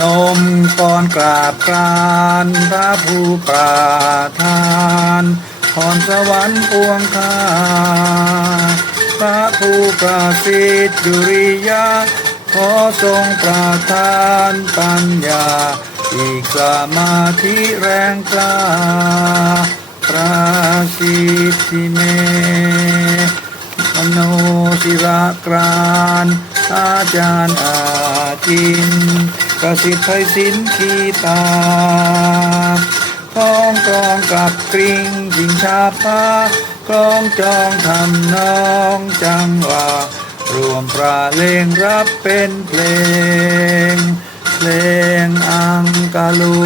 นมก่อนกราบกรานพระผู้ปราทานพรสวรรค์ปวงคาพระผู้ประสิทธิ์ดุริยาขอทรงประทานปัญญา อีกสมาธิแรงกล้าประสิทธิเมมโนศิระกรานอาจารย์อาจิน ประสิทธิ์ไทยสินขีตาท้องกรองกับกริ่งยิงชาพากลองจองทำน้องจังหวะรวมประเลงรับเป็นเพลง เพลงอังกาลู